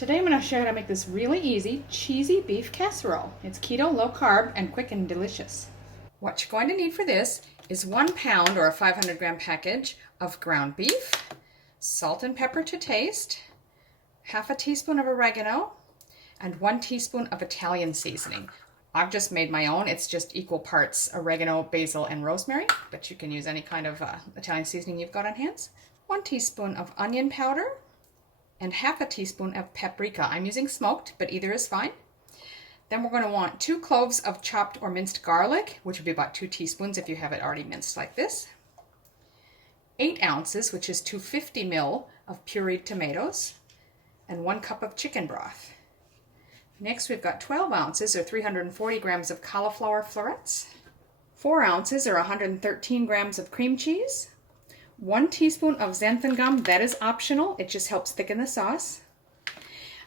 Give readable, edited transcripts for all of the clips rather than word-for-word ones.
Today I'm going to show you how to make this really easy, cheesy beef casserole. It's keto, low carb, and quick and delicious. What you're going to need for this is 1 pound or a 500 gram package of ground beef, salt and pepper to taste, half a teaspoon of oregano, and 1 teaspoon of Italian seasoning. I've just made my own. It's just equal parts oregano, basil, and rosemary, but you can use any kind of Italian seasoning you've got on hand. 1 teaspoon of onion powder, and half a teaspoon of paprika. I'm using smoked, but either is fine. Then we're going to want 2 cloves of chopped or minced garlic, which would be about 2 teaspoons if you have it already minced like this. 8 ounces, which is 250 ml of pureed tomatoes, and 1 cup of chicken broth. Next we've got 12 ounces or 340 grams of cauliflower florets, 4 ounces or 113 grams of cream cheese, 1 teaspoon of xanthan gum, that is optional, it just helps thicken the sauce.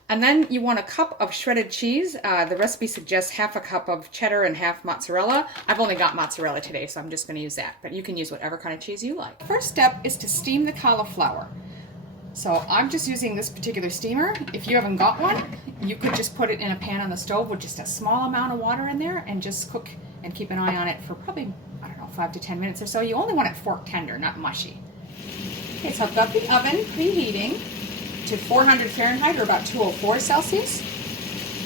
And then you want a cup of shredded cheese. The recipe suggests half a cup of cheddar and half mozzarella. I've only got mozzarella today, so I'm just going to use that, but you can use whatever kind of cheese you like. First step is to steam the cauliflower. So I'm just using this particular steamer. If you haven't got one, you could just put it in a pan on the stove with just a small amount of water in there and just cook and keep an eye on it for probably, I don't know, 5 to 10 minutes or so. You only want it fork tender, not mushy. Okay, so I've got the oven preheating to 400 Fahrenheit or about 204 Celsius.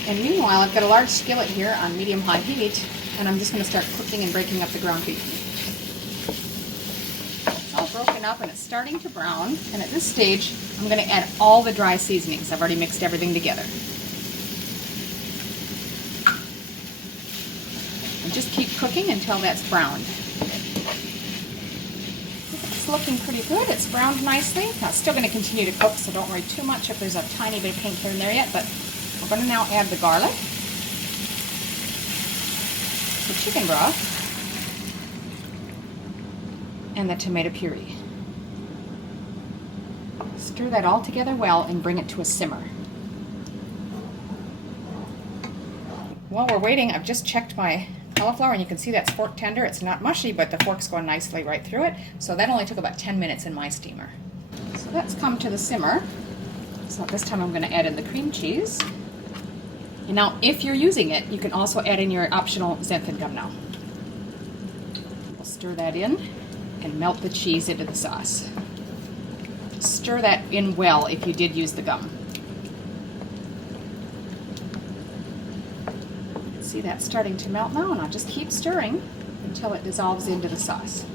And meanwhile, I've got a large skillet here on medium-high heat, and I'm just going to start cooking and breaking up the ground beef. It's all broken up and it's starting to brown, and at this stage, I'm going to add all the dry seasonings. I've already mixed everything together. And just keep cooking until that's browned. It's looking pretty good. It's browned nicely. Now, it's still going to continue to cook, so don't worry too much if there's a tiny bit of pink here and there yet, but we're going to now add the garlic, the chicken broth, and the tomato puree. Stir that all together well and bring it to a simmer. While we're waiting, I've just checked my cauliflower, and you can see that's fork tender. It's not mushy, but the fork's going nicely right through it. So that only took about 10 minutes in my steamer. So that's come to the simmer. So this time I'm going to add in the cream cheese. And now, if you're using it, you can also add in your optional xanthan gum now. We'll stir that in and melt the cheese into the sauce. Stir that in well if you did use the gum. See that starting to melt now, and I'll just keep stirring until it dissolves into the sauce.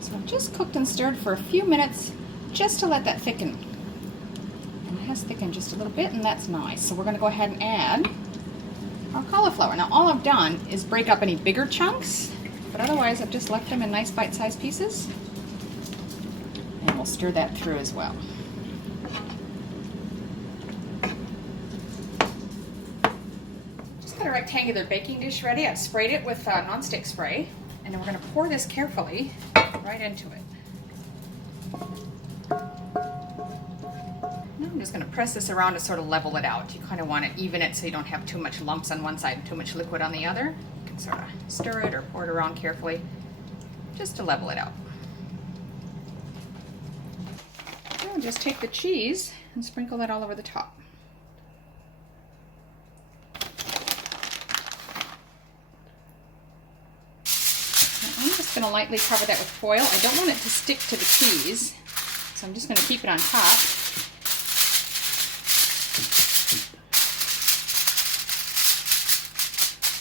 So I've just cooked and stirred for a few minutes just to let that thicken. And it has thickened just a little bit, and that's nice. So we're going to go ahead and add our cauliflower. Now all I've done is break up any bigger chunks, but otherwise I've just left them in nice bite-sized pieces. And we'll stir that through as well. Got a rectangular baking dish ready. I've sprayed it with nonstick spray, and then we're going to pour this carefully right into it. Now I'm just going to press this around to sort of level it out. You kind of want to even it so you don't have too much lumps on one side and too much liquid on the other. You can sort of stir it or pour it around carefully just to level it out. Now just take the cheese and sprinkle that all over the top. I'm just going to lightly cover that with foil. I don't want it to stick to the cheese, so I'm just going to keep it on top.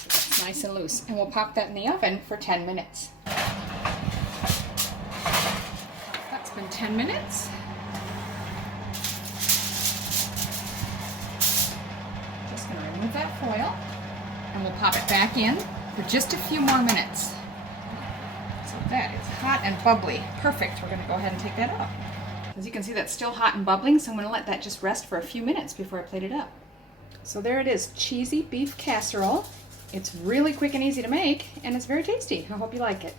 So that's nice and loose. And we'll pop that in the oven for 10 minutes. That's been 10 minutes. Just going to remove that foil, and we'll pop it back in for just a few more minutes. That is hot and bubbly. Perfect. We're going to go ahead and take that out. As you can see, that's still hot and bubbling, so I'm going to let that just rest for a few minutes before I plate it up. So there it is, cheesy beef casserole. It's really quick and easy to make, and it's very tasty. I hope you like it.